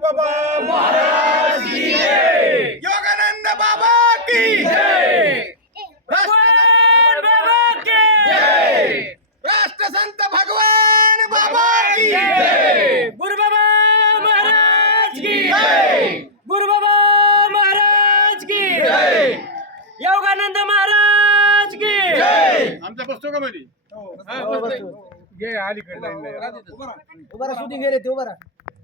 बाबा महाराज योगानंद बाबा की भगवान बाबा की भगवान बाबा महाराज महाराज गी योगानंद महाराज जय आमचा बसतो का माझी गेली तो बारा सुधी गेले तेव्हा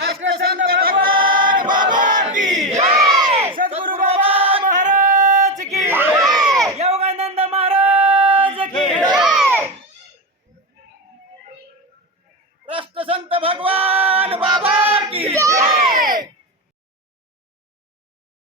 राष्ट्रसंत भगवा बाबा सद्गुरु बाबा महाराज गी योगानंद महाराज गी राष्ट्रसंत भगवान